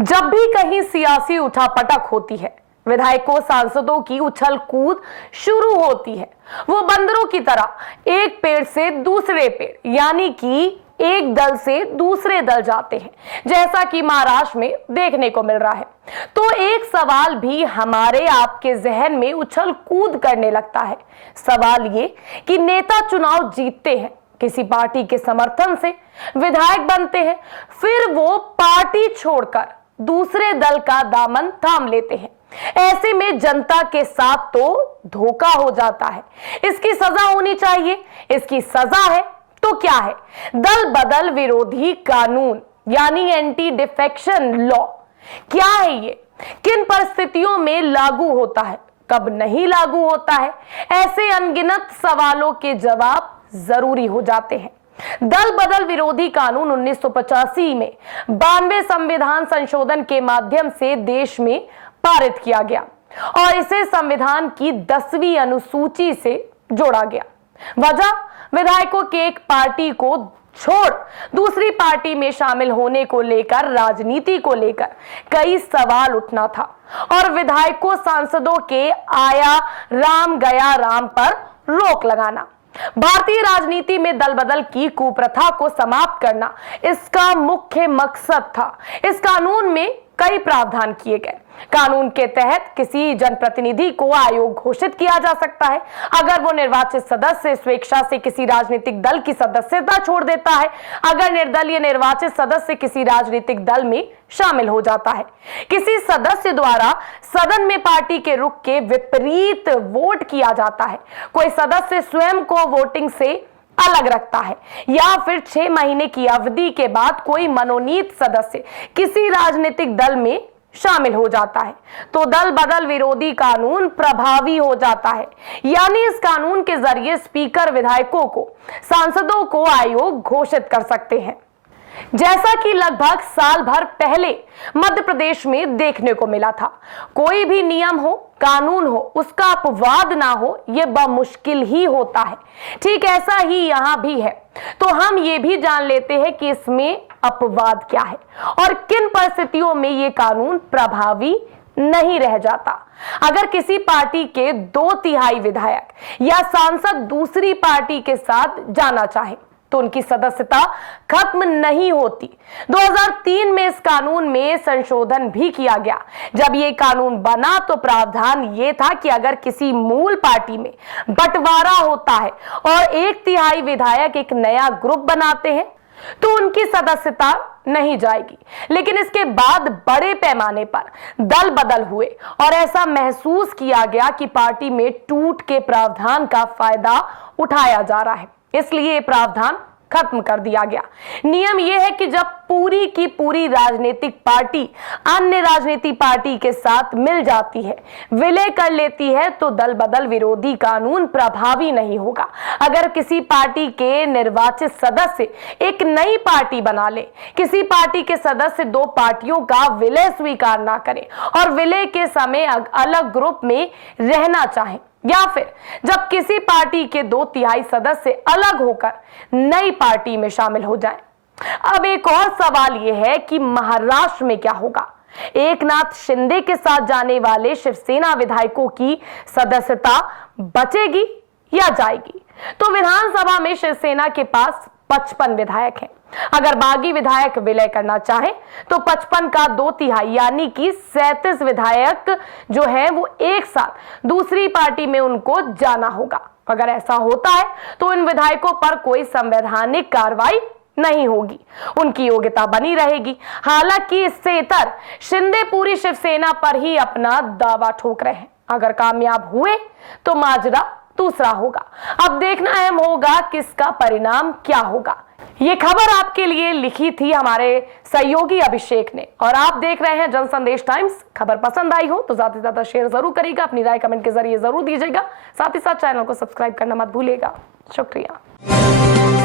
जब भी कहीं सियासी उठापटक होती है, विधायकों सांसदों की उछल कूद शुरू होती है। वो बंदरों की तरह एक पेड़ से दूसरे पेड़ यानी कि एक दल से दूसरे दल जाते हैं, जैसा कि महाराष्ट्र में देखने को मिल रहा है। तो एक सवाल भी हमारे आपके जहन में उछल कूद करने लगता है। सवाल ये कि नेता चुनाव जीतते हैं, किसी पार्टी के समर्थन से विधायक बनते हैं, फिर वो पार्टी छोड़कर दूसरे दल का दामन थाम लेते हैं। ऐसे में जनता के साथ तो धोखा हो जाता है। इसकी सजा होनी चाहिए। इसकी सजा है तो क्या है? दल बदल विरोधी कानून यानी एंटी डिफेक्शन लॉ। क्या है ये? किन परिस्थितियों में लागू होता है, कब नहीं लागू होता है? ऐसे अनगिनत सवालों के जवाब जरूरी हो जाते हैं। दल बदल विरोधी कानून 1985 में 92 संविधान संशोधन के माध्यम से देश में पारित किया गया और इसे संविधान की 10वीं अनुसूची से जोड़ा गया। वजह, विधायकों के एक पार्टी को छोड़ दूसरी पार्टी में शामिल होने को लेकर, राजनीति को लेकर कई सवाल उठना था और विधायकों सांसदों के आया राम गया राम पर रोक लगाना। भारतीय राजनीति में दल बदल की कुप्रथा को समाप्त करना इसका मुख्य मकसद था। इस कानून में कई प्रावधान किए गए। कानून के तहत किसी जनप्रतिनिधि को आयोग घोषित किया जा सकता है अगर वो निर्वाचित सदस्य स्वेच्छा से किसी राजनीतिक दल की सदस्यता छोड़ देता है, अगर निर्दलीय निर्वाचित सदस्य किसी राजनीतिक दल में शामिल हो जाता है, किसी सदस्य द्वारा सदन में पार्टी के रुख के विपरीत वोट किया जाता है, कोई सदस्य स्वयं को वोटिंग से अलग रखता है, या फिर 6 महीने की अवधि के बाद कोई मनोनीत सदस्य किसी राजनीतिक दल में शामिल हो जाता है, तो दल बदल विरोधी कानून प्रभावी हो जाता है। यानी इस कानून के जरिए स्पीकर विधायकों को, सांसदों को आयोग घोषित कर सकते हैं, जैसा कि लगभग साल भर पहले मध्य प्रदेश में देखने को मिला था। कोई भी नियम हो, कानून हो, उसका अपवाद ना हो, यह बमुश्किल ही होता है। ठीक ऐसा ही यहां भी है। तो हम ये भी जान लेते हैं कि इसमें अपवाद क्या है और किन परिस्थितियों में यह कानून प्रभावी नहीं रह जाता। अगर किसी पार्टी के 2/3 विधायक या सांसद दूसरी पार्टी के साथ जाना चाहे तो उनकी सदस्यता खत्म नहीं होती। 2003 में इस कानून में संशोधन भी किया गया। जब ये कानून बना तो प्रावधान ये था कि अगर किसी मूल पार्टी में बंटवारा होता है और 1/3 विधायक एक नया ग्रुप बनाते हैं तो उनकी सदस्यता नहीं जाएगी। लेकिन इसके बाद बड़े पैमाने पर दल बदल हुए और ऐसा महसूस किया गया कि पार्टी में टूट के प्रावधान का फायदा उठाया जा रहा है, इसलिए ये प्रावधान खत्म कर दिया गया। नियम यह है कि जब पूरी की पूरी राजनीतिक पार्टी अन्य राजनीतिक पार्टी के साथ मिल जाती है, विलय कर लेती है, तो दल बदल विरोधी कानून प्रभावी नहीं होगा। अगर किसी पार्टी के निर्वाचित सदस्य एक नई पार्टी बना ले, किसी पार्टी के सदस्य 2 पार्टियों का विलय स्वीकार ना करें और विलय के समय अलग ग्रुप में रहना चाहें, या फिर जब किसी पार्टी के 2/3 सदस्य अलग होकर नई पार्टी में शामिल हो जाएं। अब एक और सवाल यह है कि महाराष्ट्र में क्या होगा? एकनाथ शिंदे के साथ जाने वाले शिवसेना विधायकों की सदस्यता बचेगी या जाएगी? तो विधानसभा में शिवसेना के पास 55 विधायक हैं। अगर बागी विधायक विलय करना चाहे तो 55 का 2/3 यानी कि 37 विधायक जो है वो एक साथ दूसरी पार्टी में उनको जाना होगा। अगर ऐसा होता है तो इन विधायकों पर कोई संवैधानिक कार्रवाई नहीं होगी, उनकी योग्यता बनी रहेगी। हालांकि इससे इतर शिंदे पूरी शिवसेना पर ही अपना दावा ठोक रहे हैं। अगर कामयाब हुए तो माजरा दूसरा होगा। अब देखना अहम होगा कि इसका परिणाम क्या होगा। ये खबर आपके लिए लिखी थी हमारे सहयोगी अभिषेक ने और आप देख रहे हैं जनसंदेश टाइम्स। खबर पसंद आई हो तो ज्यादा से ज्यादा शेयर जरूर करिएगा, अपनी राय कमेंट के जरिए जरूर दीजिएगा। साथ ही साथ चैनल को सब्सक्राइब करना मत भूलिएगा। शुक्रिया।